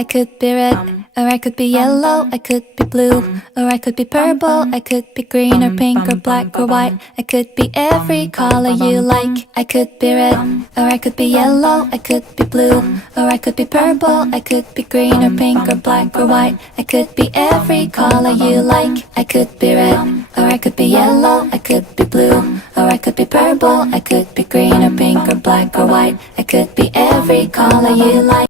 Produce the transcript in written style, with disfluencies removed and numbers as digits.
I could be red, or I could be yellow, I could be blue, or I could be purple, I could be green or pink or black or white. I could be every color you like. I could be red, or I could be yellow, I could be blue, or I could be purple, I could be green or pink or black or white. I could be every color you like. I could be red, or I could be yellow, I could be blue, or I could be purple, I could be green or pink or black or white. I could be every color you like.